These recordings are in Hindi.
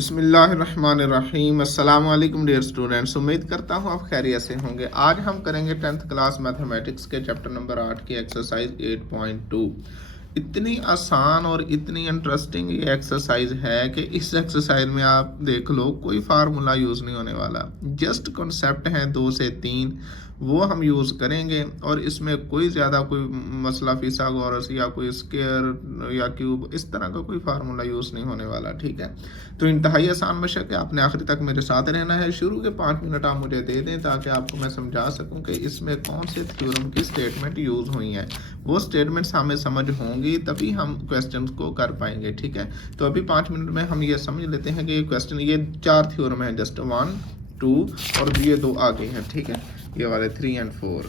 बिस्मिल्लाहिर्रहमानिर्रहीम। अस्सलाम वालेकुम डियर स्टूडेंट्स, उम्मीद करता हूँ आप खैरियत से होंगे। आज हम करेंगे 10th क्लास मैथमेटिक्स के चैप्टर नंबर 8 की एक्सरसाइज 8.2। इतनी आसान और इतनी इंटरेस्टिंग ये एक्सरसाइज है कि इस एक्सरसाइज में आप देख लो कोई फार्मूला यूज़ नहीं होने वाला, जस्ट कॉन्सेप्ट हैं 2 से 3 वो हम यूज़ करेंगे और इसमें कोई ज़्यादा कोई मसला फिसागोरस या कोई स्क्वायर या क्यूब इस तरह का कोई फार्मूला यूज़ नहीं होने वाला। ठीक है, तो इंतहाई आसान मशक है, आपने आखिर तक मेरे साथ रहना है। शुरू के 5 मिनट आप मुझे दे दें ताकि आपको मैं समझा सकूं कि इसमें कौन से थ्योरम की स्टेटमेंट यूज़ हुई हैं। वो स्टेटमेंट्स हमें समझ होंगी तभी हम क्वेश्चन को कर पाएंगे। ठीक है, तो अभी 5 मिनट में हम ये समझ लेते हैं कि ये क्वेश्चन, ये 4 थ्योरम है, जस्ट 1 2 और ये 2 आगे हैं। ठीक है, ये वाले 3 और 4,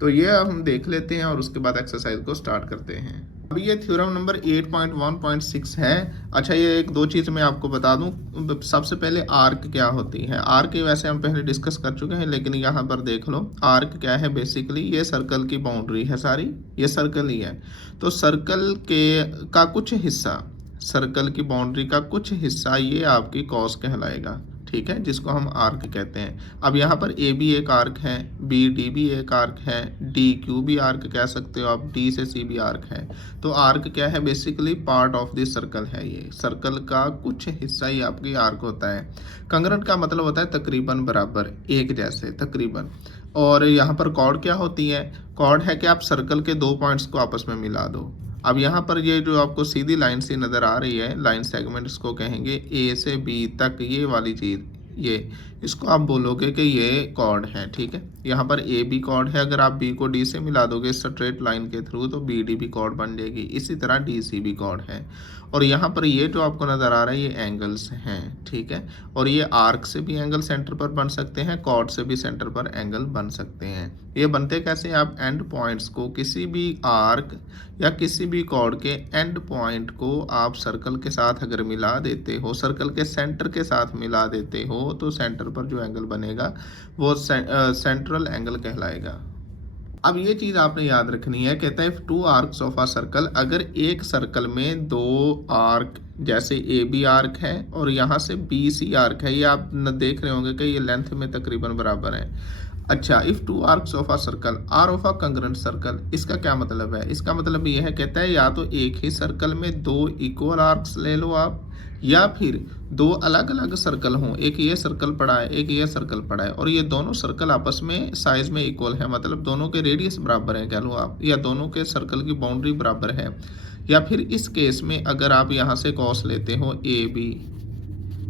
तो ये हम देख लेते हैं और उसके बाद एक्सरसाइज को स्टार्ट करते हैं। अभी ये थ्योरम नंबर 8.1.6 है। अच्छा, ये एक दो चीज़ मैं आपको बता दूं। सबसे पहले आर्क क्या होती है। आर्क वैसे हम पहले डिस्कस कर चुके हैं, लेकिन यहाँ पर देख लो आर्क क्या है। बेसिकली ये सर्कल की बाउंड्री है, सारी ये सर्कल ही है। तो सर्कल के का कुछ हिस्सा, सर्कल की बाउंड्री का कुछ हिस्सा ये आपकी कॉस कहलाएगा। ठीक है, जिसको हम आर्क कहते हैं। अब यहाँ पर ए भी एक आर्क है, बी डी भी एक आर्क है, डी क्यू भी आर्क कह सकते हो आप, डी से सी भी आर्क है। तो आर्क क्या है, basically part of this circle है। ये सर्कल का कुछ हिस्सा ही आपकी आर्क होता है। कंग्रेंट का मतलब होता है तकरीबन बराबर, एक जैसे, तकरीबन। और यहाँ पर कॉर्ड क्या होती है, कॉर्ड है कि आप सर्कल के 2 पॉइंट्स को आपस में मिला दो। अब यहाँ पर ये जो आपको सीधी लाइन सी नज़र आ रही है, लाइन सेगमेंट इसको कहेंगे, ए से बी तक ये वाली चीज़, ये इसको आप बोलोगे कि ये कॉर्ड है। ठीक है, यहाँ पर ए बी कॉर्ड है। अगर आप बी को डी से मिला दोगे स्ट्रेट लाइन के थ्रू तो बी डी भी कॉर्ड बन जाएगी। इसी तरह डी सी भी कॉर्ड है। और यहाँ पर ये जो आपको नज़र आ रहा है ये एंगल्स हैं। ठीक है, और ये आर्क से भी एंगल सेंटर पर बन सकते हैं, कॉर्ड से भी सेंटर पर एंगल बन सकते हैं। ये बनते कैसे, आप एंड पॉइंट्स को, किसी भी आर्क या किसी भी कॉर्ड के एंड पॉइंट को आप सर्कल के साथ अगर मिला देते हो, सर्कल के सेंटर के साथ मिला देते हो, तो सेंटर पर जो एंगल बनेगा वो सेंट्रल एंगल कहलाएगा। अब ये चीज़ आपने याद रखनी है, कहता है if 2 arcs of a circle, अगर एक सर्कल में 2 आर्क, जैसे ए बी आर्क है और यहाँ से बी सी आर्क है, ये आप न देख रहे होंगे कि ये लेंथ में तकरीबन बराबर है। अच्छा, if 2 arcs of a circle or of a congruent circle, इसका क्या मतलब है, इसका मतलब ये है, कहता है या तो एक ही सर्कल में 2 इक्वल आर्क्स ले लो आप, या फिर 2 अलग अलग सर्कल हों। एक ये सर्कल पड़ा है, एक ये सर्कल पड़ा है, और ये दोनों सर्कल आपस में साइज में इक्वल है, मतलब दोनों के रेडियस बराबर है कह लो आप, या दोनों के सर्कल की बाउंड्री बराबर है। या फिर इस केस में अगर आप यहाँ से कॉस लेते हो ए बी,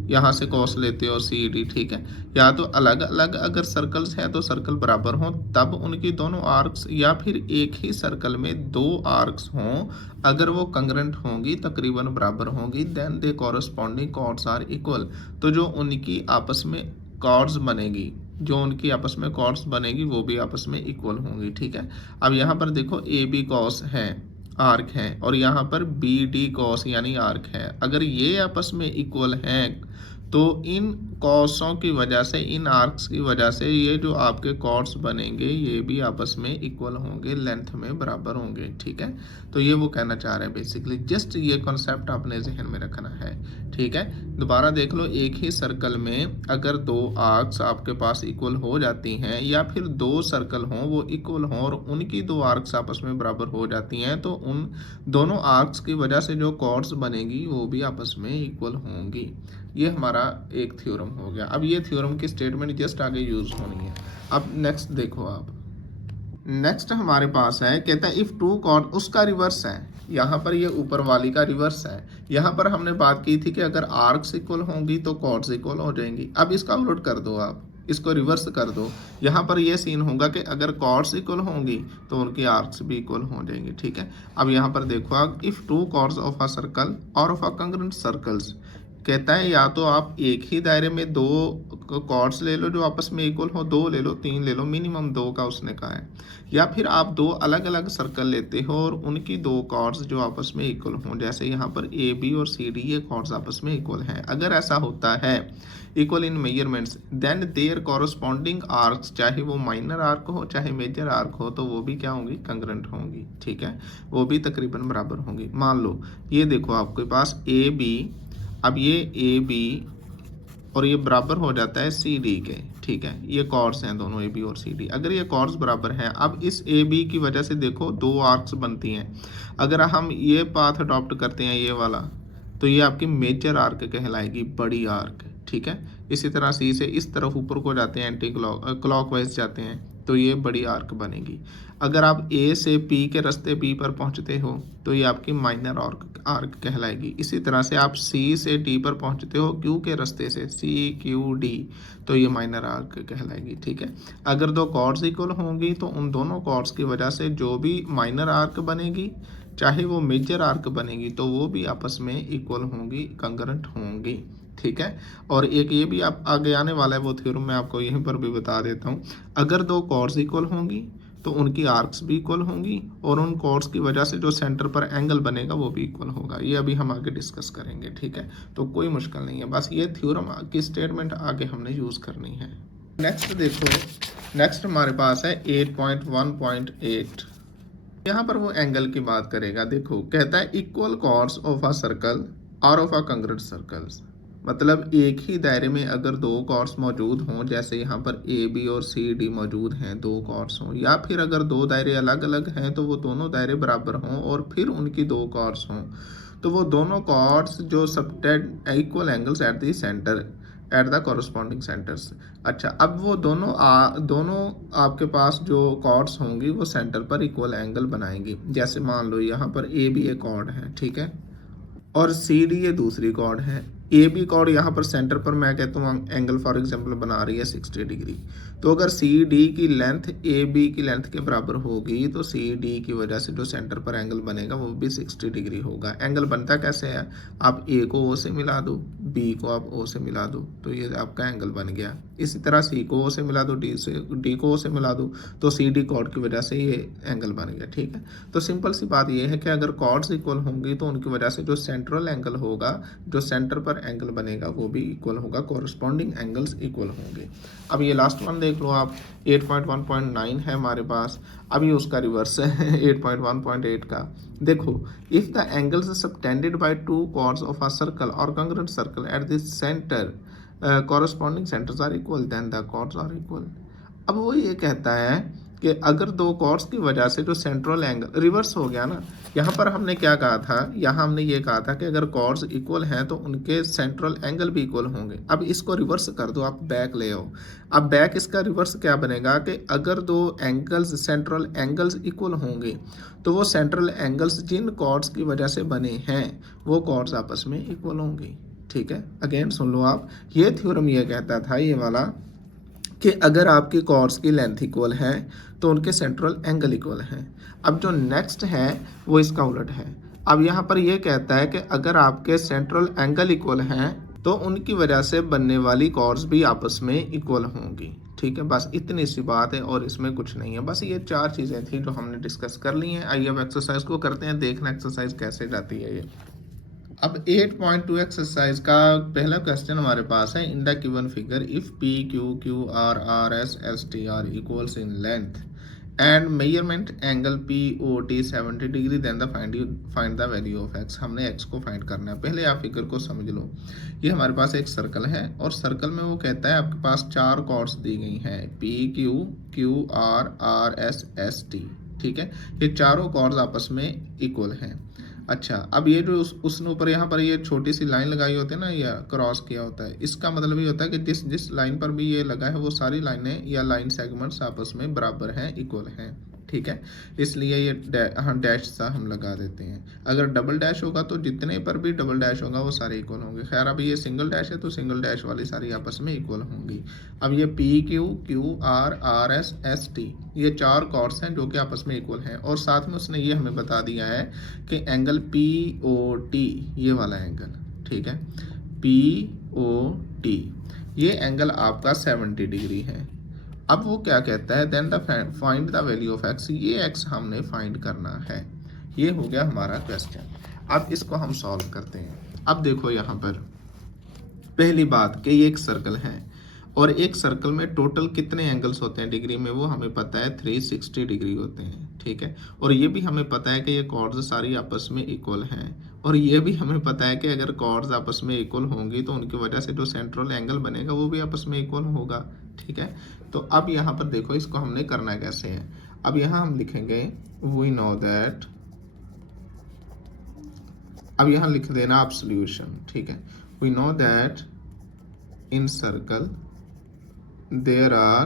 यहाँ से कॉस लेते हो सी डी। ठीक है, या तो अलग अलग अगर सर्कल्स हैं तो सर्कल बराबर हों तब उनकी दोनों आर्क्स, या फिर एक ही सर्कल में 2 आर्क्स हों, अगर वो कंग्रेंट होंगी, तकरीबन बराबर होंगी, then they corresponding chords are equal. तो जो उनकी आपस में कॉर्ड्स बनेगी, जो उनकी आपस में कॉर्ड्स बनेगी वो भी आपस में इक्वल होंगी। ठीक है, अब यहाँ पर देखो ए बी कॉस है, आर्क है, और यहाँ पर बी डी कॉस यानी आर्क है। अगर ये आपस में इक्वल हैं तो इन कॉसों की वजह से, इन आर्क्स की वजह से ये जो आपके कॉर्ड्स बनेंगे ये भी आपस में इक्वल होंगे, लेंथ में बराबर होंगे। ठीक है, तो ये वो कहना चाह रहे हैं बेसिकली, जस्ट ये कॉन्सेप्ट आपने जहन में रखना है। ठीक है, दोबारा देख लो, एक ही सर्कल में अगर 2 आर्क्स आपके पास इक्वल हो जाती हैं, या फिर 2 सर्कल हों वो इक्वल हों और उनकी 2 आर्क्स आपस में बराबर हो जाती हैं, तो उन दोनों आर्क्स की वजह से जो कॉर्ड्स बनेगी वो भी आपस में इक्वल होंगी। ये हमारा एक थ्योरम हो गया। अब ये थ्योरम की स्टेटमेंट जस्ट आगे यूज होनी है। अब नेक्स्ट देखो आप, नेक्स्ट हमारे पास है, कहता है इफ 2 कॉर्ड, उसका रिवर्स है, यहाँ पर ये ऊपर वाली का रिवर्स है। यहाँ पर हमने बात की थी कि अगर आर्क्स इक्वल होंगी तो कॉर्ड्स इक्वल हो जाएंगी। अब इसका उलट कर दो आप, इसको रिवर्स कर दो। यहाँ पर ये सीन होगा कि अगर कॉर्ड्स इक्वल होंगी तो उनकी आर्क्स भी इक्वल हो जाएंगी। ठीक है, अब यहाँ पर देखो आप, if 2 chords of a circle or of a congruent circles, कहता है या तो आप एक ही दायरे में 2 कॉर्ड्स ले लो जो आपस में इक्वल हो, 2 ले लो, 3 ले लो, मिनिमम 2 का उसने कहा है, या फिर आप 2 अलग अलग सर्कल लेते हो और उनकी 2 कॉर्ड्स जो आपस में इक्वल हों, जैसे यहाँ पर ए बी और सी डी ये कॉर्ड्स आपस में इक्वल हैं। अगर ऐसा होता है equal in measurements, then their corresponding arcs, चाहे वो माइनर आर्क हो चाहे मेजर आर्क हो, तो वो भी क्या होंगी, कंग्रेंट होंगी। ठीक है, वो भी तकरीबन बराबर होंगी। मान लो ये देखो आपके पास ए बी, अब ये ए बी और ये बराबर हो जाता है सी डी के, ठीक है। ये कॉर्ड्स हैं दोनों ए बी और सी डी। अगर ये कॉर्ड्स बराबर हैं, अब इस ए बी की वजह से देखो दो आर्क्स बनती हैं। अगर हम ये पाथ अडॉप्ट करते हैं ये वाला, तो ये आपकी मेजर आर्क कहलाएगी, बड़ी आर्क, ठीक है। इसी तरह सी से इस तरफ ऊपर को जाते हैं, एंटी क्लॉकवाइज जाते हैं, तो ये बड़ी आर्क बनेगी। अगर आप ए से पी के रास्ते पी पर पहुंचते हो तो ये आपकी माइनर आर्क कहलाएगी। इसी तरह से आप सी से डी पर पहुंचते हो क्यू के रास्ते से, सी क्यू डी, तो ये माइनर आर्क कहलाएगी, ठीक है। अगर दो कॉर्ड्स इक्वल होंगी तो उन दोनों कॉर्ड्स की वजह से जो भी माइनर आर्क बनेगी, चाहे वो मेजर आर्क बनेगी, तो वो भी आपस में इक्वल होंगी, कंकरेंट होंगी, ठीक है। और एक ये भी आप आगे आने वाला है, वो थ्योरम मैं आपको यहीं पर भी बता देता हूँ। अगर दो कॉर्ड्स इक्वल होंगी तो उनकी आर्क्स भी इक्वल होंगी, और उन कॉर्ड्स की वजह से जो सेंटर पर एंगल बनेगा वो भी इक्वल होगा। ये अभी हम आगे डिस्कस करेंगे, ठीक है। तो कोई मुश्किल नहीं है, बस ये थ्योरम की स्टेटमेंट आगे हमने यूज़ करनी है। नेक्स्ट देखो, नेक्स्ट हमारे पास है 8.1.8। यहाँ पर वो एंगल की बात करेगा। देखो कहता है equal chords of a circle or of a congruent circles. मतलब एक ही दायरे में अगर दो कॉर्ड्स मौजूद हों, जैसे यहाँ पर ए बी और सी डी मौजूद हैं, दो कॉर्ड्स हों, या फिर अगर दो दायरे अलग अलग हैं तो वो दोनों दायरे बराबर हों और फिर उनकी दो कॉर्ड्स हों, तो वो दोनों कॉर्ड्स जो subtend equal angles eight the centre at the corresponding centres. अच्छा, अब वो दोनों आपके पास जो कॉर्ड्स होंगी वो सेंटर पर इक्वल एंगल बनाएंगी। जैसे मान लो यहाँ पर ए बी एक कॉर्ड है, ठीक है, और सी डी ये दूसरी कॉर्ड है। ए बी कॉर्ड यहाँ पर सेंटर पर मैं कहता हूँ एंगल फॉर एग्जांपल बना रही है 60 डिग्री। तो अगर सी डी की लेंथ ए बी की लेंथ के बराबर होगी तो सी डी की वजह से जो सेंटर पर एंगल बनेगा वो भी 60 डिग्री होगा। एंगल बनता कैसे है, आप ए को ओ से मिला दो, बी को आप ओ से मिला दो, तो ये आपका एंगल बन गया। इसी तरह सी को ओ से मिला दो, डी को ओ से मिला दो, तो सी डी कॉर्ड की वजह से ये एंगल बन गया, ठीक है। तो सिंपल सी बात ये है कि अगर कॉर्ड्स इक्वल होंगी तो उनकी वजह से जो सेंट्रल एंगल होगा, जो सेंटर पर एंगल बनेगा वो भी इक्वल होगा, कॉरस्पॉन्डिंग एंगल्स इक्वल होंगे। अब ये लास्ट वन देख लो आप, 8.1.9 है हमारे पास। अब ये उसका रिवर्स है 8.1.8 का। देखो, if the angles subtended by two chords of a circle और congruent circle at the centre corresponding centres are equal then the chords are equal. अब वो ये कहता है कि अगर दो कॉर्ड्स की वजह से जो सेंट्रल एंगल रिवर्स हो गया ना, यहाँ पर हमने क्या कहा था, यहाँ हमने ये कहा था कि अगर कॉर्ड्स इक्वल हैं तो उनके सेंट्रल एंगल भी इक्वल होंगे। अब इसको रिवर्स कर दो, आप बैक ले आओ। अब बैक इसका रिवर्स क्या बनेगा कि अगर दो एंगल्स सेंट्रल एंगल्स इक्वल होंगे तो वो सेंट्रल एंगल्स जिन कॉर्ड्स की वजह से बने हैं वो कॉर्ड्स आपस में इक्वल होंगे, ठीक है। अगेन सुन लो आप, ये थ्योरम ये कहता था ये वाला कि अगर आपकी कॉर्ड्स की लेंथ इक्वल है तो उनके सेंट्रल एंगल इक्वल हैं। अब जो नेक्स्ट है वो इसका उलट है। अब यहाँ पर ये कहता है कि अगर आपके सेंट्रल एंगल इक्वल हैं तो उनकी वजह से बनने वाली कॉर्ड्स भी आपस में इक्वल होंगी, ठीक है। बस इतनी सी बात है और इसमें कुछ नहीं है। बस ये चार चीज़ें थी जो हमने डिस्कस कर ली हैं। आइए अब एक्सरसाइज को करते हैं, देखना एक्सरसाइज कैसे जाती है ये। अब 8.2 एक्सरसाइज का पहला क्वेश्चन हमारे पास है। In the given figure if P Q Q R R S S T are equals in length and measurement angle P O T 70 degree then the find the value of X. हमने एक्स को फाइंड करना है। पहले आप फिगर को समझ लो। ये हमारे पास एक सर्कल है और सर्कल में वो कहता है आपके पास चार कॉर्ड्स दी गई हैं, P Q Q R R S S T, ठीक है। ये चारों कॉर्ड्स आपस में इक्वल हैं। अच्छा, अब ये जो उसने ऊपर यहाँ पर ये छोटी सी लाइन लगाई होती है ना, या क्रॉस किया होता है, इसका मतलब ये होता है कि जिस लाइन पर भी ये लगा है वो सारी लाइनें या लाइन सेगमेंट्स आपस में बराबर हैं, इक्वल हैं, ठीक है। इसलिए ये डैश सा हम लगा देते हैं। अगर डबल डैश होगा तो जितने पर भी डबल डैश होगा वो सारे इक्वल होंगे। खैर अभी ये सिंगल डैश है तो सिंगल डैश वाली सारी आपस में इक्वल होंगी। अब ये P Q Q R R S S T ये चार कॉर्ड्स हैं जो कि आपस में इक्वल हैं, और साथ में उसने ये हमें बता दिया है कि एंगल पी ओ टी ये वाला एंगल, ठीक है, पी ओ टी ये एंगल आपका 70 डिग्री है। अब वो क्या कहता है, then the find the value of X, ये एक्स हमने फाइंड करना है। ये हो गया हमारा क्वेश्चन। अब इसको हम सॉल्व करते हैं। अब देखो यहाँ पर पहली बात कि ये एक सर्कल है और एक सर्कल में टोटल कितने एंगल्स होते हैं डिग्री में, वो हमें पता है 360 डिग्री होते हैं, ठीक है। और ये भी हमें पता है कि ये कॉर्ड्स सारी आपस में इक्वल हैं और ये भी हमें पता है कि अगर कॉर्ड्स आपस में इक्वल होंगी तो उनकी वजह से जो सेंट्रल एंगल बनेगा वो भी आपस में इक्वल होगा। ठीक है, तो अब यहाँ पर देखो इसको हमने करना कैसे है। अब यहाँ हम लिखेंगे वी नो दैट, अब यहाँ लिख देना आप सोल्यूशन। ठीक है, we know that in circle there are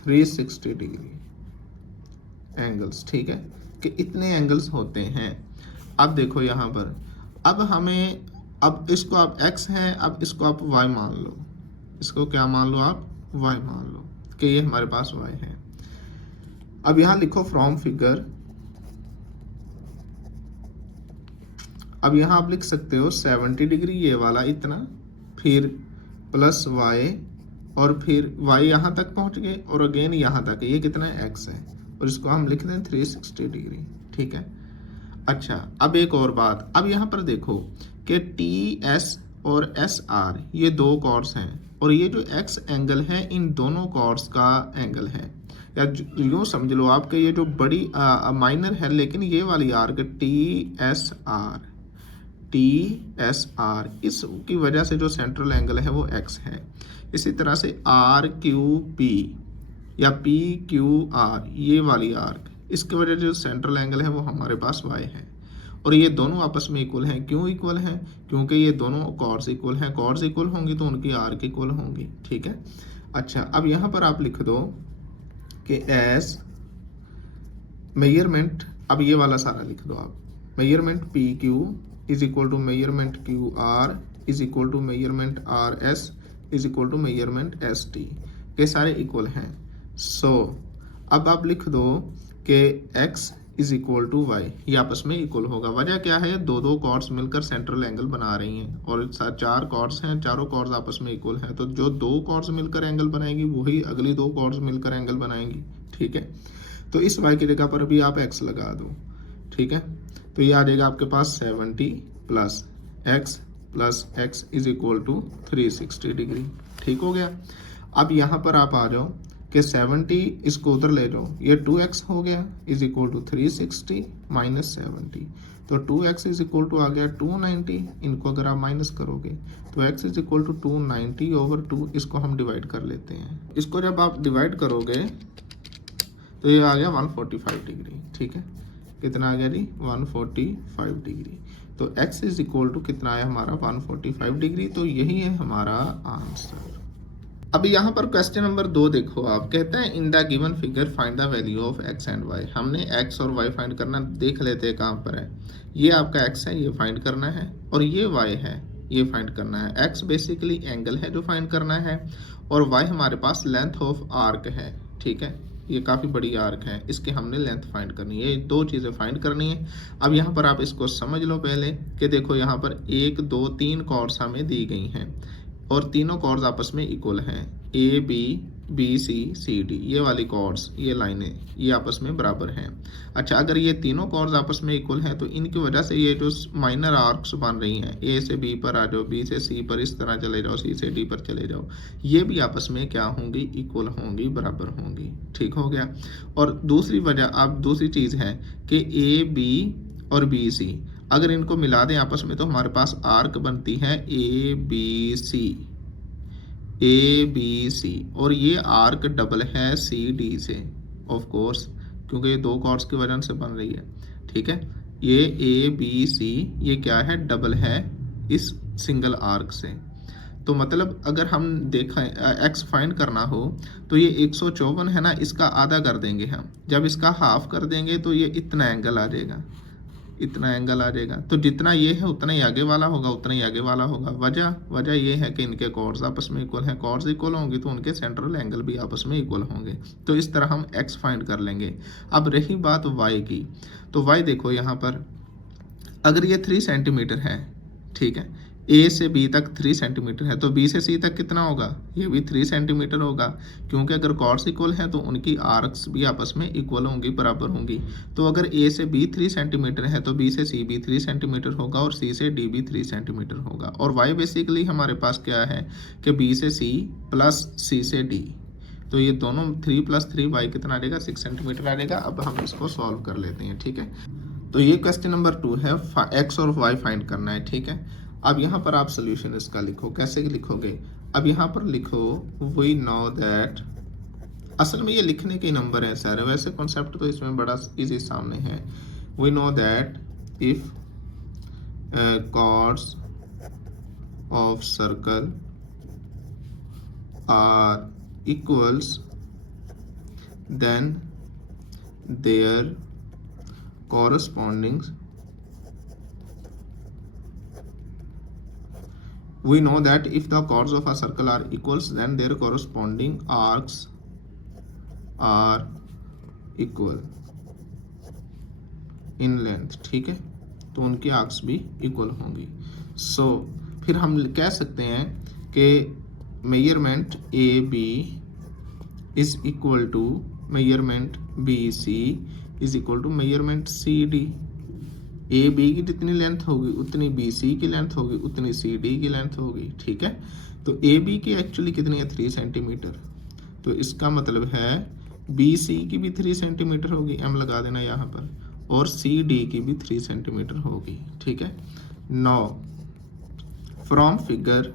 360 degree angles. ठीक है, कि इतने एंगल्स होते हैं। अब देखो यहाँ पर, अब हमें, अब इसको आप x है, अब इसको आप y मान लो, इसको क्या मान लो आप, y मान लो कि ये हमारे पास y है। अब यहाँ लिखो फ्रॉम फिगर, अब यहाँ आप लिख सकते हो 70 डिग्री ये वाला इतना, फिर प्लस y, और फिर y यहाँ तक पहुँच गए और अगेन यहाँ तक, ये कितना है, x है, और इसको हम लिख दें 360 डिग्री। ठीक है, अच्छा अब एक और बात, अब यहाँ पर देखो कि TS और SR ये दो कॉर्ड्स हैं, और ये जो X एंगल है इन दोनों कॉर्ड्स का एंगल है, या यूँ समझ लो आपके ये जो बड़ी माइनर है, लेकिन ये वाली आर्क TSR इसकी वजह से जो सेंट्रल एंगल है वो X है। इसी तरह से RQP या PQR ये वाली आर्क, इसकी वजह से जो सेंट्रल एंगल है वो हमारे पास y है, और ये दोनों आपस में इक्वल हैं। क्यों इक्वल हैं? क्योंकि ये दोनों कॉर्ड्स इक्वल हैं, कॉर्ड्स इक्वल होंगी तो उनकी आर्क इक्वल होंगी। ठीक है, अच्छा अब यहाँ पर आप लिख दो कि एस मेजरमेंट, अब ये वाला सारा लिख दो आप, measurement PQ is equal to measurement QR is equal to measurement RS is equal to measurement ST, के सारे इक्वल हैं। सो अब आप लिख दो कि x is equal to Y, ये आपस में इक्वल होगा। वजह क्या है, दो दो कॉर्ड्स मिलकर सेंट्रल एंगल बना रही हैं, और चार कॉर्ड्स हैं, चारों कॉर्ड्स आपस में इक्वल हैं, तो जो दो कॉर्ड्स मिलकर एंगल बनाएंगी वही अगली दो कॉर्ड्स मिलकर एंगल बनाएंगी। ठीक है, तो इस y की जगह पर भी आप x लगा दो। ठीक है, तो ये आ जाएगा आपके पास 70 plus x is equal to 360 degree. ठीक हो गया। अब यहाँ पर आप आ जाओ कि 70 इसको उधर ले जाओ, ये 2x हो गया इज इक्वल टू 360 माइनस 70, तो 2x इज इक्वल टू आ गया 290। इनको अगर आप माइनस करोगे तो x is equal to 290 over 2, इसको हम डिवाइड कर लेते हैं। इसको जब आप डिवाइड करोगे तो ये आ गया 145 डिग्री। ठीक है, कितना आ गया जी, 145 डिग्री। तो x इज इक्वल टू कितना आया हमारा, 145 डिग्री। तो यही है हमारा आंसर। अब यहाँ पर क्वेश्चन नंबर 2 देखो, आप कहते हैं इन the given figure find the value of x and y। हमने x और y फाइंड करना, देख लेते हैं कहाँ पर है। ये आपका x है, ये फाइंड करना है, और ये y है, ये फाइंड करना है। x बेसिकली एंगल है जो फाइंड करना है, और y हमारे पास लेंथ ऑफ आर्क है। ठीक है, ये काफ़ी बड़ी आर्क है, इसके हमने लेंथ फाइंड करनी है, ये दो चीज़ें फाइंड करनी है। अब यहाँ पर आप इसको समझ लो पहले कि देखो यहाँ पर 1 2 3 कॉर्ड्स हमें दी गई हैं, और तीनों कॉर्ड्स आपस में इक्वल हैं। A B B C C D ये वाली कॉर्ड्स, ये लाइनें, ये आपस में बराबर हैं। अच्छा, अगर ये तीनों कॉर्ड्स आपस में इक्वल हैं तो इनकी वजह से ये जो माइनर आर्क्स बन रही हैं, A से B पर आ जाओ, B से C पर इस तरह चले जाओ, C से D पर चले जाओ, ये भी आपस में क्या होंगी, इक्वल होंगी, बराबर होंगी। ठीक हो गया। और दूसरी वजह, अब दूसरी चीज़ है कि A B और B C अगर इनको मिला दें आपस में तो हमारे पास आर्क बनती है ए बी सी, और ये आर्क डबल है सी डी से, ऑफ कोर्स, क्योंकि ये दो कॉर्ड्स की वजह से बन रही है। ठीक है, ये ए बी सी ये क्या है, डबल है इस सिंगल आर्क से। तो मतलब अगर हम देखें x फाइंड करना हो तो ये 154 है ना, इसका आधा कर देंगे हम, जब इसका हाफ कर देंगे तो ये इतना एंगल आ जाएगा, इतना एंगल आ जाएगा। तो जितना ये है उतना ही आगे वाला होगा, उतना ही आगे वाला होगा। वजह ये है कि इनके कॉर्ड्स आपस में इक्वल हैं, कॉर्ड्स इक्वल होंगे तो उनके सेंट्रल एंगल भी आपस में इक्वल होंगे। तो इस तरह हम x फाइंड कर लेंगे। अब रही बात y की, तो y देखो यहाँ पर, अगर ये 3 सेंटीमीटर है, ठीक है, A से B तक 3 सेंटीमीटर है, तो B से C तक कितना होगा, ये भी 3 सेंटीमीटर होगा, क्योंकि अगर कॉर्ड्स इक्वल हैं तो उनकी आर्क्स भी आपस में इक्वल होंगी, बराबर होंगी। तो अगर A से B 3 सेंटीमीटर है तो B से C भी 3 सेंटीमीटर होगा, और C से D भी 3 सेंटीमीटर होगा। और Y बेसिकली हमारे पास क्या है कि B से C प्लस C से D, तो ये दोनों 3 + 3 Y कितना आ जाएगा, 6 सेंटीमीटर आ जाएगा। अब हम इसको सॉल्व कर लेते हैं। ठीक है, तो ये क्वेश्चन नंबर 2 है, एक्स और वाई फाइंड करना है, ठीक है। अब यहाँ पर आप सोल्यूशन इसका लिखो, कैसे लिखोगे? अब यहाँ पर लिखो वी नो दैट, असल में ये लिखने के नंबर हैं सारे, वैसे कॉन्सेप्ट तो इसमें बड़ा इजी सामने है। We know that if chords of circle are equals, then their corresponding, we know that if the chords of a circle are equals, then their corresponding arcs are equal in length, ठीक है। तो उनकी आर्क्स भी इक्वल होंगी। सो फिर हम कह सकते हैं कि measurement A B is equal to measurement B C is equal to measurement C D. A B की जितनी लेंथ होगी उतनी बी सी की लेंथ होगी, उतनी सी डी की लेंथ होगी, ठीक है। तो ए बी की एक्चुअली कितनी है? 3 सेंटीमीटर। तो इसका मतलब है बी सी की भी 3 सेंटीमीटर होगी, एम लगा देना यहाँ पर, और सी डी की भी 3 सेंटीमीटर होगी, ठीक है। नाउ फ्रॉम फिगर,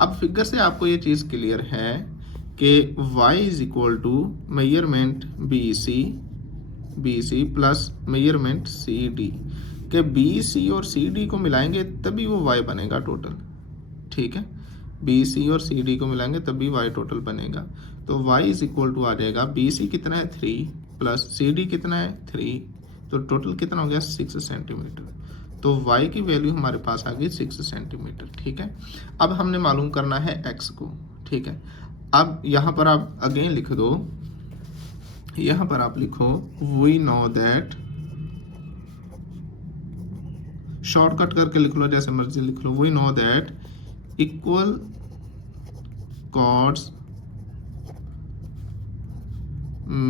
अब फिगर से आपको ये चीज क्लियर है कि y is equal to measurement B C plus measurement C D, के बी सी और सी डी को मिलाएंगे तभी वो y बनेगा टोटल, ठीक है। बी सी और सी डी को मिलाएंगे तभी y टोटल बनेगा। तो y इज इक्वल टू आ जाएगा, बी सी कितना है 3 प्लस सी डी कितना है 3, तो टोटल कितना हो गया 6 सेंटीमीटर। तो y की वैल्यू हमारे पास आ गई 6 सेंटीमीटर, ठीक है। अब हमने मालूम करना है x को, ठीक है। अब यहाँ पर आप अगेन लिख दो, यहाँ पर आप लिखो वी नो दैट, शॉर्टकट करके लिख लो जैसे मर्जी लिख लो, we know that equal chords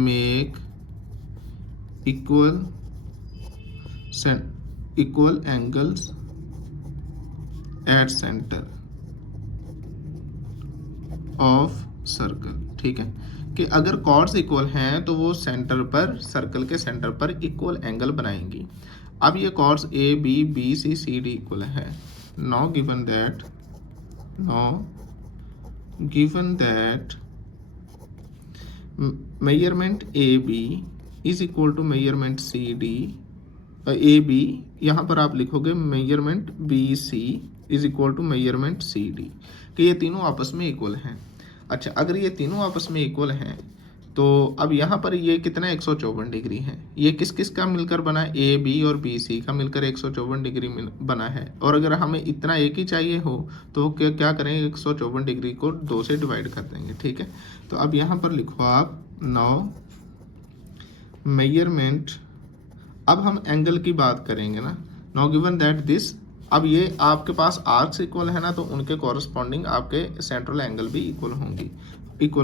make equal angles at center of circle, ठीक है। कि अगर कॉर्ड्स इक्वल हैं तो वो सेंटर पर, सर्कल के सेंटर पर इक्वल एंगल बनाएंगी। अब ये chords A B C C D equal है। Now given that measurement A B is equal to measurement C D, A B यहाँ पर आप लिखोगे measurement B C is equal to measurement C D, कि ये तीनों आपस में इक्वल हैं। अच्छा, अगर ये तीनों आपस में इक्वल हैं तो अब यहाँ पर ये कितना 154 डिग्री है। ये किस किस का मिलकर बना है? ए बी और बी सी का मिलकर 154 डिग्री बना है। और अगर हमें इतना एक ही चाहिए हो तो क्या करेंगे, 154 डिग्री को 2 से डिवाइड कर देंगे, ठीक है। तो अब यहाँ पर लिखो आप नाउ मेजरमेंट, अब हम एंगल की बात करेंगे ना। नाउ गिवन दैट दिस, अब ये आपके पास आर्क्स इक्वल है ना, तो उनके कॉरस्पॉन्डिंग आपके सेंट्रल एंगल भी इक्वल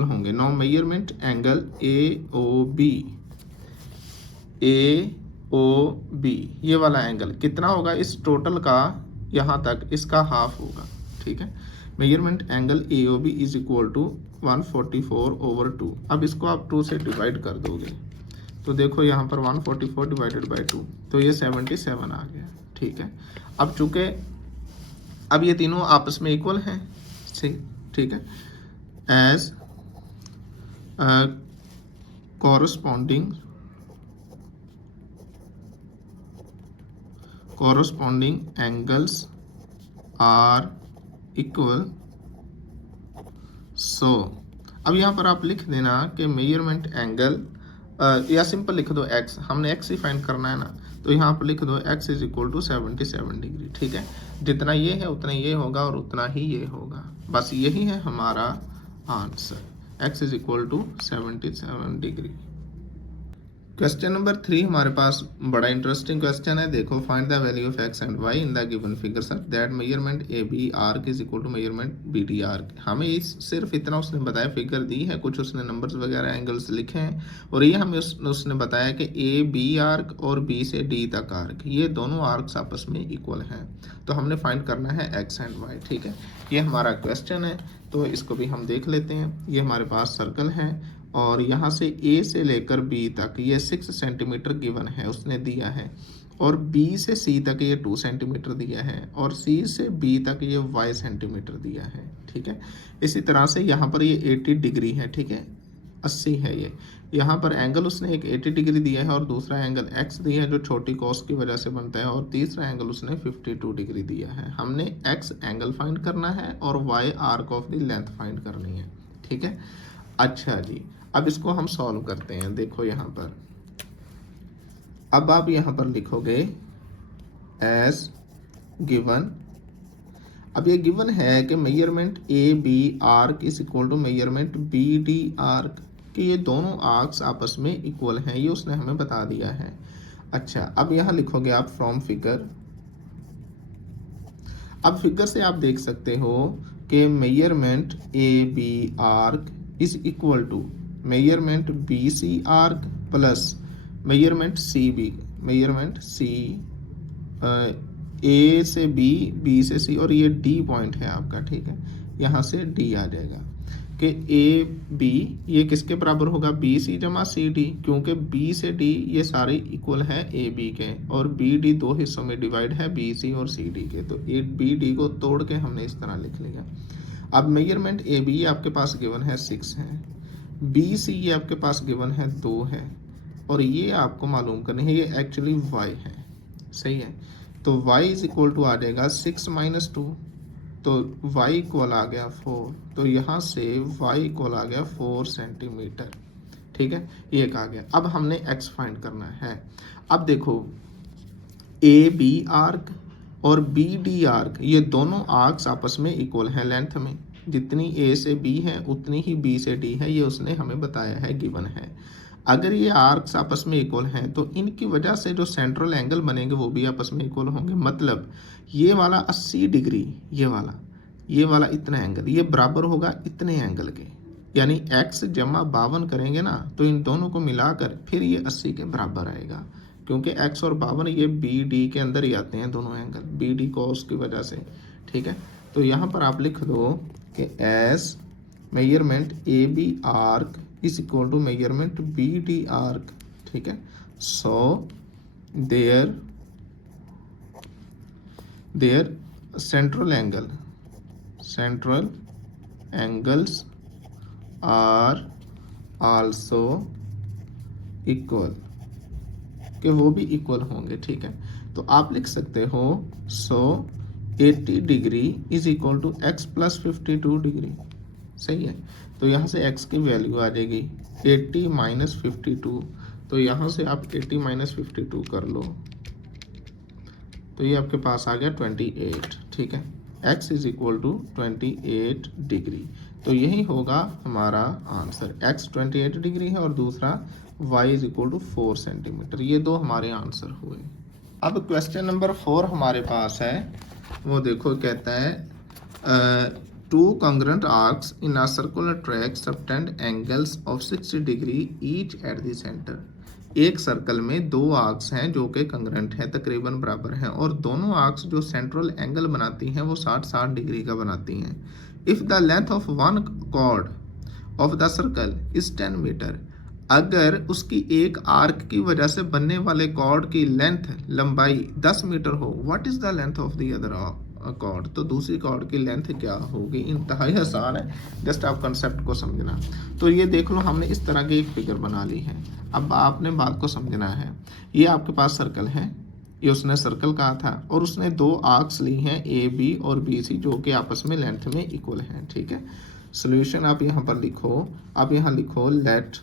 होंगे। Now measurement angle A O B, ये वाला एंगल कितना होगा? इस टोटल का यहाँ तक इसका हाफ होगा, ठीक है। Measurement angle A O B is equal to 144/2। अब इसको आप 2 से डिवाइड कर दोगे तो देखो यहाँ पर 144 डिवाइडेड बाई 2, तो ये 77 आ गया, ठीक है। अब चूंकि अब ये तीनों आपस में इक्वल हैं, ठीक है, as corresponding angles are equal, so अब यहाँ पर आप लिख देना कि मेजरमेंट एंगल, या सिंपल लिख दो x, हमने x ही फाइंड करना है ना, तो यहाँ पर लिख दो x is equal to 77 degree, ठीक है। जितना ये है उतना ये होगा और उतना ही ये होगा, बस यही है हमारा answer, x is equal to 77 degree. Question number 3 हमारे पास बड़ा इंटरेस्टिंग क्वेश्चन है। देखो, find the value of X and Y in the given figure such that measurement A B arc is equal to measurement B D arc. हमें सिर्फ इतना उसने बताया, फिगर दी है, कुछ उसने नंबर्स वगैरह एंगल्स लिखे हैं, और ये हमें उसने बताया कि ए बी आर्क और बी से डी तक आर्क, ये दोनों आर्क्स आपस में इक्वल हैं। तो हमने फाइंड करना है एक्स एंड वाई, ठीक है। ये हमारा क्वेश्चन है, तो इसको भी हम देख लेते हैं। ये हमारे पास सर्कल है और यहाँ से ए से लेकर बी तक ये 6 सेंटीमीटर गिवन है, उसने दिया है, और बी से सी तक ये 2 सेंटीमीटर दिया है, और सी से बी तक ये y सेंटीमीटर दिया है, ठीक है। इसी तरह से यहाँ पर ये 80 डिग्री है, ठीक है, 80 है ये। यहाँ पर एंगल उसने एक 80 डिग्री दिया है और दूसरा एंगल x दिया है जो छोटी कॉस की वजह से बनता है, और तीसरा एंगल उसने 52 डिग्री दिया है। हमने x एंगल फाइंड करना है और y arc of the length find करनी है, ठीक है। अच्छा जी, अब इसको हम सॉल्व करते हैं। देखो यहाँ पर, अब आप यहाँ पर लिखोगे एज गिवन। अब ये गिवन है कि measurement A B arc is equal to measurement B D arc, कि ये दोनों आर्क्स आपस में इक्वल हैं, ये उसने हमें बता दिया है। अच्छा, अब यहाँ लिखोगे आप फ्रॉम फिगर। अब फिगर से आप देख सकते हो कि measurement A B arc is equal to measurement B C arc plus measurement C B, measurement C A से बी, बी से सी, और ये डी पॉइंट है आपका, ठीक है। यहाँ से डी आ जाएगा कि ए बी ये किसके बराबर होगा, बी सी जमा सी डी, क्योंकि बी से डी ये सारे इक्वल है ए बी के, और बी डी दो हिस्सों में डिवाइड है, बी सी और सी डी के, तो ए बी डी को तोड़ के हमने इस तरह लिख लिया। अब मेजरमेंट ए बी आपके पास गिवन है 6 है, बी सी ये आपके पास गिवन है 2 है, और ये आपको मालूम करनी है ये एक्चुअली y है, सही है। तो y इज इक्वल टू आ जाएगा 6 माइनस 2, तो y इक्वल आ गया 4, तो यहाँ से y इक्वल आ गया 4 सेंटीमीटर, ठीक है, ये एक आ गया। अब हमने x फाइंड करना है। अब देखो ए बी आर्क और बी डी आर्क ये दोनों आर्क्स आपस में इक्वल हैं लेंथ में, जितनी ए से बी है उतनी ही बी से डी है, ये उसने हमें बताया है, गिवन है। अगर ये आर्क्स आपस में इक्वल हैं तो इनकी वजह से जो सेंट्रल एंगल बनेंगे वो भी आपस में इक्वल होंगे। मतलब ये वाला 80 डिग्री, ये वाला इतना एंगल, ये बराबर होगा इतने एंगल के, यानी x जमा 52 करेंगे ना तो इन दोनों को मिलाकर फिर ये 80 के बराबर आएगा, क्योंकि x और 52 ये बी डी के अंदर ही आते हैं दोनों एंगल, बी डी कॉस की वजह से, ठीक है। तो यहाँ पर आप लिख दो कि as measurement A B arc is equal to measurement B D arc, ठीक है। So there central angles are also equal, कि वो भी इक्वल होंगे, ठीक है। तो आप लिख सकते हो so 80 degree is equal to x plus 52 degree, सही है। तो यहाँ से x की वैल्यू आ जाएगी 80 माइनस 52, तो यहाँ से आप 80 माइनस 52 कर लो, तो ये आपके पास आ गया 28, ठीक है। x is equal to 28 degree, तो यही होगा हमारा आंसर। x 28 डिग्री है और दूसरा y is equal to 4 centimetre, ये दो हमारे आंसर हुए। अब क्वेश्चन नंबर 4 हमारे पास है, वो देखो कहता है two congruent arcs in a circular track subtend angles of 60 degree each at the center। एक सर्कल में दो आर्क्स हैं जो कि कंग्रेंट हैं, तकरीबन बराबर हैं, और दोनों आर्क्स जो सेंट्रल एंगल बनाती हैं वो 60-60 डिग्री का बनाती हैं। If the length of one chord of the circle is 10 metre, अगर उसकी एक आर्क की वजह से बनने वाले कॉर्ड की लेंथ लंबाई 10 मीटर हो, what is the length of the other chord, तो दूसरी कॉर्ड की लेंथ क्या होगी। इंतहाई आसान है, जस्ट आप कंसेप्ट को समझना। तो ये देख लो हमने इस तरह की एक फिगर बना ली है। अब आपने बात को समझना है, ये आपके पास सर्कल है, ये उसने सर्कल कहा था, और उसने दो आर्क्स ली हैं ए बी और बी सी जो कि आपस में लेंथ में इक्वल हैं, ठीक है। सोल्यूशन आप यहाँ पर लिखो, आप यहाँ लिखो let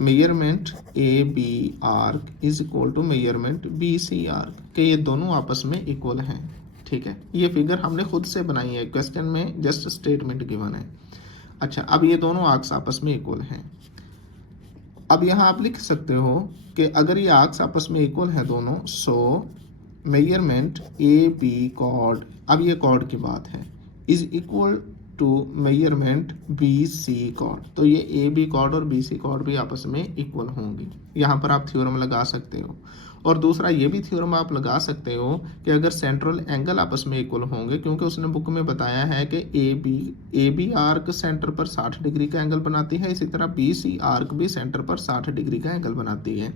measurement A B arc is equal to measurement B C arc, के ये दोनों आपस में इक्वल हैं, ठीक है। ये फिगर हमने खुद से बनाई है, क्वेश्चन में जस्ट स्टेटमेंट गिवन है। अच्छा, अब ये दोनों आर्क्स आपस में इक्वल हैं। अब यहाँ आप लिख सकते हो कि अगर ये आर्क्स आपस में इक्वल हैं दोनों, so measurement A B chord, अब ये कॉर्ड की बात है, is equal to measurement B C chord, तो ये ए बी कॉर्ड और बी सी कॉर्ड भी आपस में इक्वल होंगी। यहाँ पर आप थ्योरम लगा सकते हो। और दूसरा ये भी थ्योरम आप लगा सकते हो कि अगर सेंट्रल एंगल आपस में इक्वल होंगे, क्योंकि उसने बुक में बताया है कि ए बी आर्क सेंटर पर 60 डिग्री का एंगल बनाती है, इसी तरह बी सी आर्क भी सेंटर पर 60 डिग्री का एंगल बनाती है।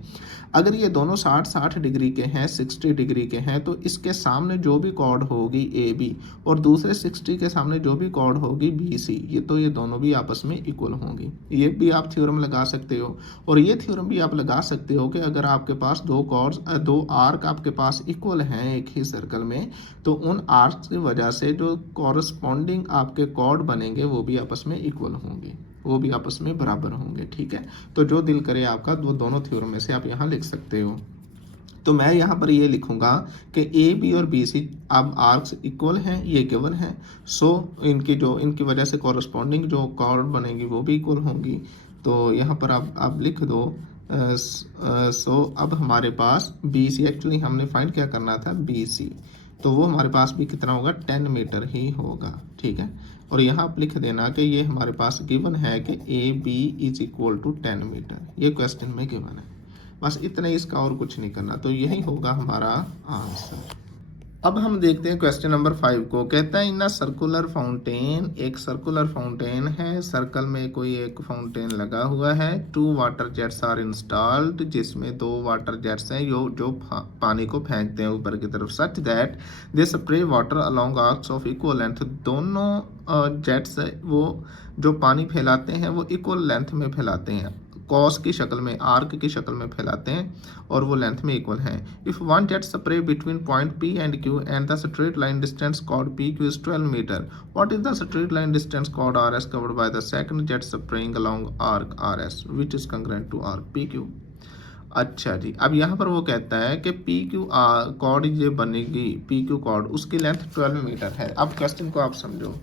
अगर ये दोनों 60 डिग्री के हैं, 60 डिग्री के हैं, तो इसके सामने जो भी कॉर्ड होगी ए बी और दूसरे 60 के सामने जो भी कॉर्ड होगी बी सी, ये दोनों भी आपस में इक्वल होंगी। ये भी आप थ्योरम लगा सकते हो। और ये थ्योरम भी आप लगा सकते हो कि अगर आपके पास दो आर्क आपके पास इक्वल हैं एक ही सर्कल में, तो उन आर्क की वजह से जो कॉरस्पॉन्डिंग आपके कॉर्ड बनेंगे वो भी आपस में इक्वल होंगे, वो भी आपस में बराबर होंगे। ठीक है, तो जो दिल करे आपका वो दोनों थ्योरम में से आप यहाँ लिख सकते हो। तो मैं यहाँ पर ये लिखूंगा कि ए बी और बी सी अब आर्क्स इक्वल हैं, ये गिवन है। सो इनकी वजह से कॉरस्पॉन्डिंग जो कॉर्ड बनेगी वो भी इक्वल होंगी। तो यहाँ पर आप लिख दो। सो अब हमारे पास बी सी, एक्चुअली हमने फाइंड क्या करना था, बी सी, तो वो हमारे पास भी कितना होगा, 10 मीटर ही होगा। ठीक है, और यहाँ आप लिख देना कि ये हमारे पास गिवन है कि A B is equal to 10 metre, ये क्वेश्चन में गिवन है। बस इतना ही, इसका और कुछ नहीं करना। तो यही होगा हमारा आंसर। अब हम देखते हैं क्वेश्चन नंबर 5 को। कहता है इन अ सर्कुलर फाउंटेन, एक सर्कुलर फाउंटेन है, सर्कल में कोई एक फाउंटेन लगा हुआ है। 2 वाटर जेट्स आर इंस्टॉल्ड, जिसमें 2 वाटर जेट्स हैं जो पानी को फेंकते हैं ऊपर की तरफ, such that they spray water along arcs of equal length. दोनों जेट्स वो जो पानी फैलाते हैं वो इक्वल लेंथ में फैलाते हैं, कॉस की शक्ल में, आर्क की शक्ल में फैलाते हैं, और वो लेंथ में इक्वल हैं। If one jet spray between point P and Q and the straight line distance chord PQ is 12 metre, what is the straight line distance chord RS covered by the second jet spraying along arc RS which is congruent to arc PQ। अच्छा जी, अब यहाँ पर वो कहता है कि PQ कॉर्ड ये बनेगी, PQ कॉर्ड, उसकी लेंथ 12 मीटर है। अब क्वेश्चन को आप समझो।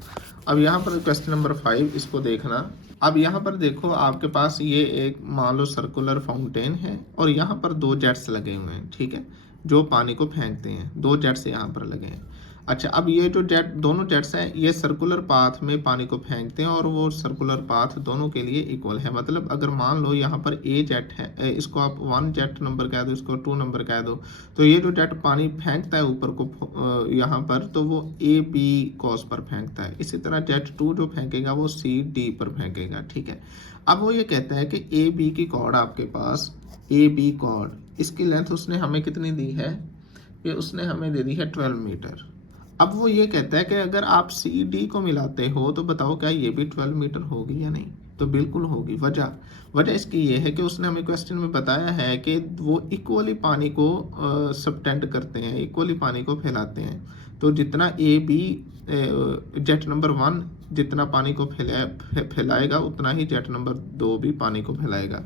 अब यहाँ पर क्वेश्चन नंबर 5, इसको देखना। अब यहाँ पर देखो, आपके पास ये एक मान लो सर्कुलर फाउंटेन है और यहाँ पर 2 जेट्स लगे हुए हैं। ठीक है, जो पानी को फेंकते हैं, 2 जेट्स यहाँ पर लगे हैं। अच्छा, अब ये जो दोनों जेट्स हैं ये सर्कुलर पाथ में पानी को फेंकते हैं और वो सर्कुलर पाथ दोनों के लिए इक्वल है। मतलब अगर मान लो यहाँ पर ए जेट है, इसको आप 1 जेट नंबर कह दो, इसको 2 नंबर कह दो, तो ये जो जेट पानी फेंकता है ऊपर को यहाँ पर, तो वो ए बी कॉस पर फेंकता है। इसी तरह जेट 2 जो फेंकेगा वो सी डी पर फेंकेगा। ठीक है, अब वो ये कहता है कि ए बी की कॉर्ड आपके पास, ए बी कॉर्ड, इसकी लेंथ उसने हमें कितनी दी है, ये उसने हमें दे दी है 12 मीटर। अब वो ये कहता है कि अगर आप सी डी को मिलाते हो तो बताओ क्या ये भी 12 मीटर होगी या नहीं, तो बिल्कुल होगी। वजह इसकी ये है कि उसने हमें क्वेश्चन में बताया है कि वो इक्वली पानी को सबटेंड करते हैं, इक्वली पानी को फैलाते हैं। तो जितना ए बी जेट नंबर 1 जितना पानी को फैलाएगा उतना ही जेट नंबर 2 भी पानी को फैलाएगा।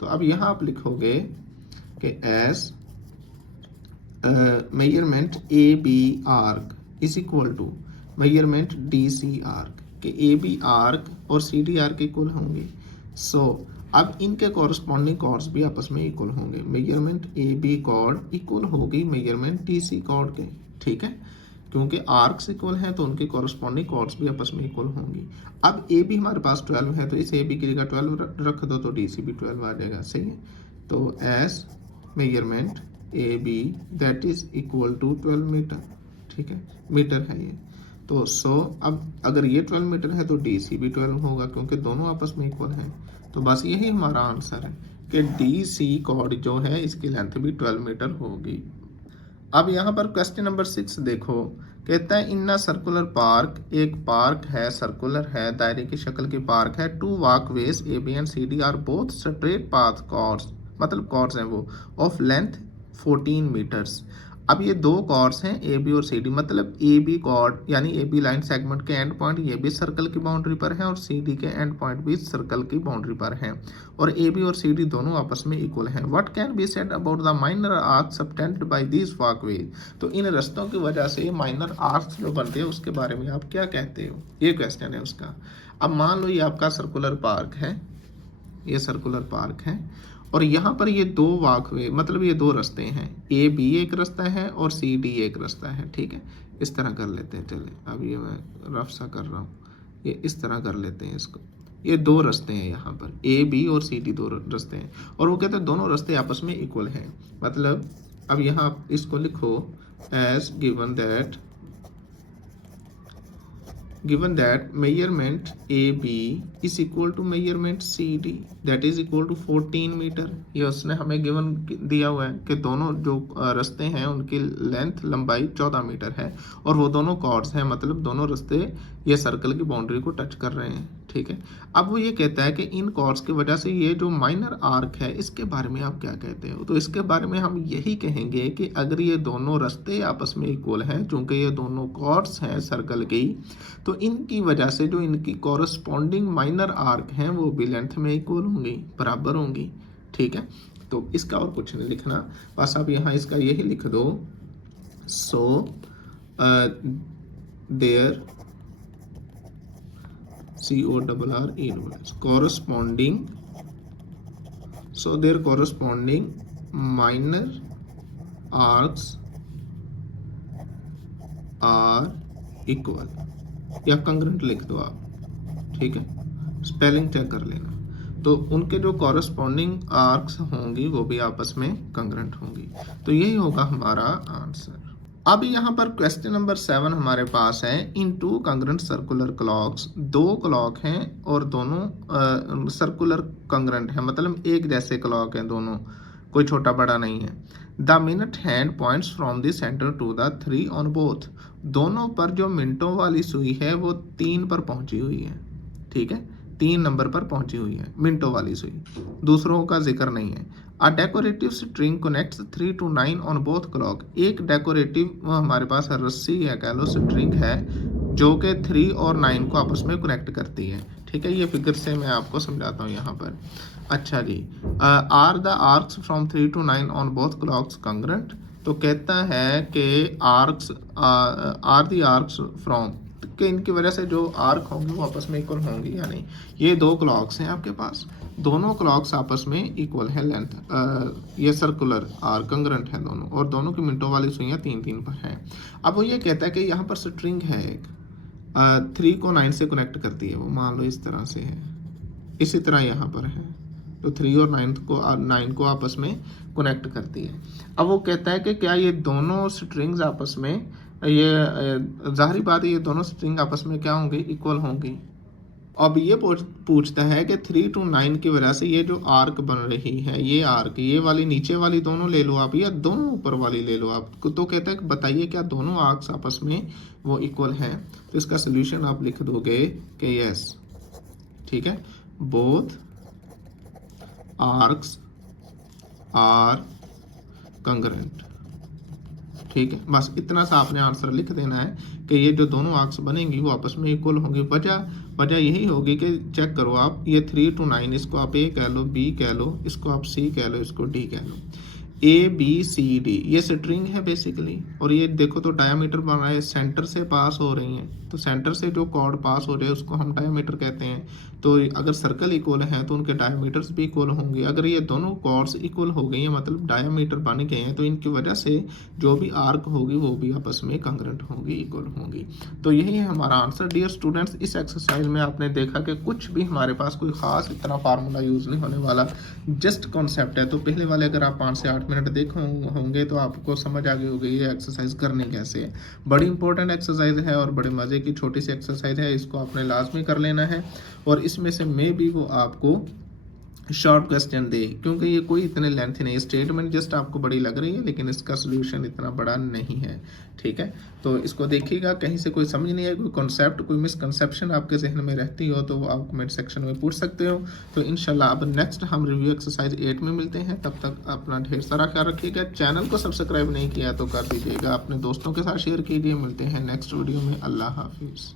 तो अब यहाँ आप लिखोगे कि as measurement A B arc is equal to measurement D C arc, के ए बी आर्क और सी डी आर्क इक्वल होंगे। सो अब इनके कॉरस्पॉन्डिंग कॉर्ड्स भी आपस में इक्वल होंगे। Measurement A B chord equal होगी मेजरमेंट डी सी कॉर्ड के। ठीक है, क्योंकि आर्क्स इक्वल हैं तो उनके कॉरस्पॉन्डिंग कॉर्ड्स भी आपस में इक्वल होंगी। अब ए बी हमारे पास 12 है तो इस ए बी की जगह 12 रख दो तो डी सी भी 12 आ जाएगा। सही है, तो as measurement A B that is equal to 12 metre. ठीक है, मीटर है ये। तो अब अगर ये 12 मीटर है तो डी सी भी 12 होगा, क्योंकि दोनों आपस में इक्वल हैं। तो बस यही हमारा आंसर है कि डी सी कॉर्ड जो है इसकी लेंथ भी 12 मीटर होगी। अब यहाँ पर क्वेश्चन नंबर 6 देखो। कहता है इन सर्कुलर पार्क, एक पार्क है, सर्कुलर है, दायरे की शक्ल की पार्क है। 2 walkways A B and C D are both straight path chords, मतलब कॉर्ड्स हैं वो, ऑफ लेंथ 14 मीटर्स। अब ये 2 कॉर्ड्स हैं ए बी और सी डी, मतलब ए बी कॉर्ड यानी ए बी लाइन सेगमेंट के एंड पॉइंट ये भी सर्कल की बाउंड्री पर है और सी डी के एंड पॉइंट भी सर्कल की बाउंड्री पर है, और ए बी और सी डी दोनों आपस में इक्वल हैं। What can be said about the minor arcs subtended bye these walkways. तो इन रास्तों की वजह से माइनर आर्क्स जो बनते हैं उसके बारे में आप क्या कहते हो, ये क्वेश्चन है उसका। अब मान लो ये आपका सर्कुलर पार्क है, ये सर्कुलर पार्क है, और यहाँ पर ये 2 वॉकवे, मतलब ये 2 रास्ते हैं, ए बी एक रास्ता है और सी डी एक रास्ता है। ठीक है, इस तरह कर लेते हैं। चले, अब ये मैं रफ सा कर रहा हूँ, ये इस तरह कर लेते हैं इसको। ये 2 रास्ते हैं यहाँ पर, ए बी और सी डी 2 रास्ते हैं, और वो कहते हैं दोनों रास्ते आपस में इक्वल हैं। मतलब अब यहाँ आप इसको लिखो as given that measurement AB is equal to measurement CD that is equal to 14 metre. ये उसने हमें गिवन दिया हुआ है कि दोनों जो रास्ते हैं उनकी लेंथ लंबाई 14 मीटर है और वो दोनों कॉर्ड्स हैं, मतलब दोनों रास्ते ये सर्कल की बाउंड्री को टच कर रहे हैं। ठीक है, अब वो ये कहता है कि इन कॉर्ड्स की वजह से ये जो माइनर आर्क है इसके बारे में आप क्या कहते हो। तो इसके बारे में हम यही कहेंगे कि अगर ये दोनों रास्ते आपस में इक्वल हैं, चूंकि ये दोनों कॉर्ड्स हैं सर्कल की, तो इनकी वजह से जो इनकी कॉरस्पॉन्डिंग माइनर आर्क हैं वो भी लेंथ में इक्वल होंगी, बराबर होंगी। ठीक है, तो इसका और कुछ नहीं लिखना, बस आप यहाँ इसका यही लिख दो। So there CORRE corresponding, so their corresponding minor arcs are equal, या कंग्रेंट लिख दो आप। ठीक है, स्पेलिंग चेक कर लेना। तो उनके जो कॉरस्पॉन्डिंग आर्क्स होंगी वो भी आपस में कंग्रेंट होंगी। तो यही होगा हमारा आंसर। अब यहाँ पर क्वेश्चन नंबर 7 हमारे पास है। इन टू कंग्रेंट सर्कुलर क्लॉक्स, दो क्लॉक हैं और दोनों सर्कुलर कंग्रेंट है, मतलब एक जैसे क्लॉक हैं दोनों, कोई छोटा बड़ा नहीं है। The minute hand points from the centre to the 3 on both, दोनों पर जो मिनटों वाली सुई है वो 3 पर पहुंची हुई है। ठीक है, 3 नंबर पर पहुंची हुई है मिनटों वाली सुई, दूसरों का जिक्र नहीं है। A decorative string connects 3 to 9 on both clock, एक डेकोरेटिव हमारे पास रस्सी है, कह लो स्ट्रिंग है, जो कि 3 और 9 को आपस में कनेक्ट करती है। ठीक है, ये फिगर से मैं आपको समझाता हूँ यहाँ पर। अच्छा जी, are the arcs from 3 to 9 on both clocks congruent, तो कहता है कि arcs are the arcs from, कि इनकी वजह से जो आर्क होंगी वो आपस में इक्वल होंगी या नहीं। ये दो क्लॉक्स हैं आपके पास, दोनों क्लॉक्स आपस में इक्वल है लेंथ, ये सर्कुलर आर्क कंग्रेंट है दोनों, और दोनों की मिनटों वाली सुइयां 3-3 पर है। अब वो ये कहता है कि यहाँ पर स्ट्रिंग है एक, 3 को 9 से कनेक्ट करती है, वो मान लो इस तरह से है, इसी तरह यहाँ पर है, तो 3 और 9 को आपस में कनेक्ट करती है। अब वो कहता है कि क्या ये दोनों स्ट्रिंग्स आपस में, ये जाहिर बात है ये दोनों स्ट्रिंग आपस में क्या होंगी, इक्वल होंगी। अब ये पूछता है कि 3 to 9 की वजह से ये जो आर्क बन रही है, ये आर्क, ये वाली नीचे वाली दोनों ले लो आप या दोनों ऊपर वाली ले लो आप, तो कहता है कि बताइए क्या दोनों आर्क्स आपस में वो इक्वल हैं। तो इसका सोल्यूशन आप लिख दोगे कि यस। ठीक है, बोथ आर्क्स आर कंग्रेंट। ठीक है, बस इतना सा आपने आंसर लिख देना है कि ये जो दोनों आर्क्स बनेंगी वो आपस में इक्वल होंगी। वजह यही होगी कि चेक करो आप, ये 3 to 9, इसको आप ए कह लो, बी कह लो, इसको आप सी कह लो, इसको डी कह लो। ABCD ये स्ट्रिंग है बेसिकली, और ये देखो तो डायामीटर बन रहा है, सेंटर से पास हो रही हैं, तो सेंटर से जो कॉर्ड पास हो रहे हैं उसको हम डायामीटर कहते हैं। तो अगर सर्कल इक्वल हैं तो उनके डायामीटर्स भी इक्वल होंगे। अगर ये दोनों कॉर्ड्स इक्वल हो गई हैं, मतलब डायामीटर बन गए हैं, तो इनकी वजह से जो भी आर्क होगी वो भी आपस में कंग्रेंट होंगी, इक्वल होंगी। तो यही है हमारा आंसर। डियर स्टूडेंट्स, इस एक्सरसाइज में आपने देखा कि कुछ भी हमारे पास कोई खास इतना फार्मूला यूज नहीं होने वाला, जस्ट कॉन्सेप्ट है। तो पहले वाले अगर आप 5 से 8 मिनट देखे होंगे तो आपको समझ आ गई होगी ये एक्सरसाइज करनी कैसे है। बड़ी इंपॉर्टेंट एक्सरसाइज है और बड़े मजे की छोटी सी एक्सरसाइज है, इसको आपने लाजमी कर लेना है। और इसमें से मे भी वो आपको शॉर्ट क्वेश्चन दे, क्योंकि ये कोई इतने लेंथ नहीं, स्टेटमेंट जस्ट आपको बड़ी लग रही है लेकिन इसका सोल्यूशन इतना बड़ा नहीं है। ठीक है, तो इसको देखिएगा, कहीं से कोई समझ नहीं है, कोई कॉन्सेप्ट, कोई मिसकंसेप्शन आपके जहन में रहती हो तो आप कमेंट सेक्शन में पूछ सकते हो। तो इंशाल्लाह अब नेक्स्ट हम रिव्यू एक्सरसाइज 8 में मिलते हैं। तब तक अपना ढेर सारा ख्याल रखिएगा। चैनल को सब्सक्राइब नहीं किया तो कर दीजिएगा, अपने दोस्तों के साथ शेयर कीजिए। मिलते हैं नेक्स्ट वीडियो में। अल्लाह हाफिज़।